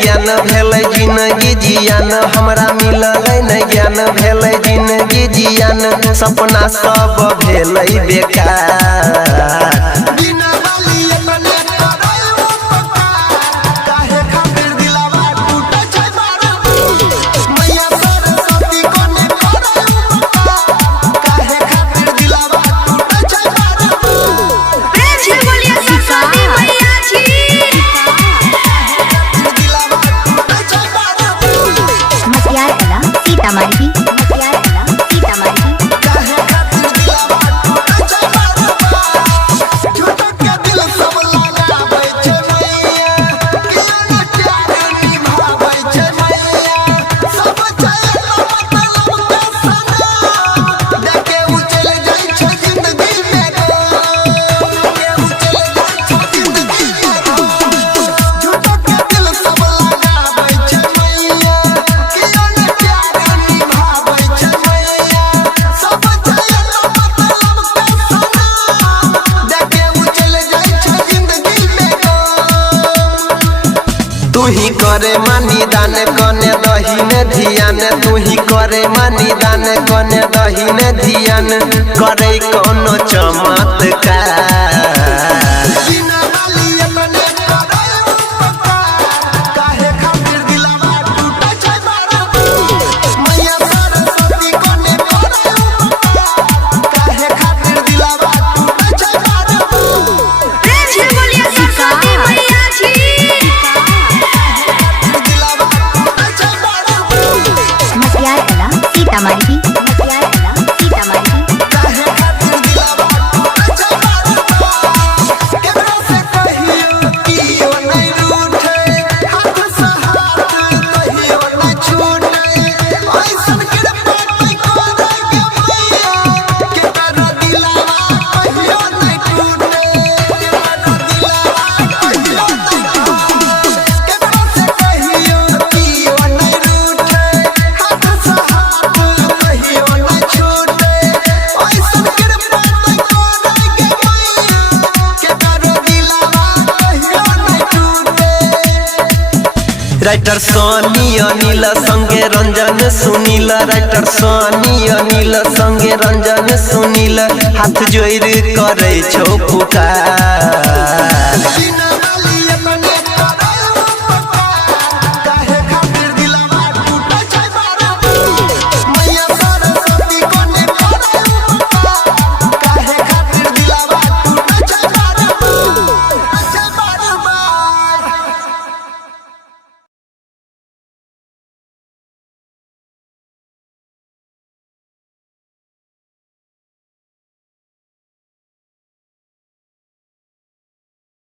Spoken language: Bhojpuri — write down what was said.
ज्ञान भेलै जिंदगी जियान हमरा मिललै न ज्ञान भेलै जिंदगी जियान सपना सब भेलै बेकार। तू ही करे मानी दान कने दहीन धियान तू ही करे मानी दान कने दहीन धियान करे कोनो चमत्कार। राइटर सोनी अनिल संगे रंजन सुनील राइटर सोनी अनिल संगे रंजन सुनील हाथ जोड़ करे छो पुकार।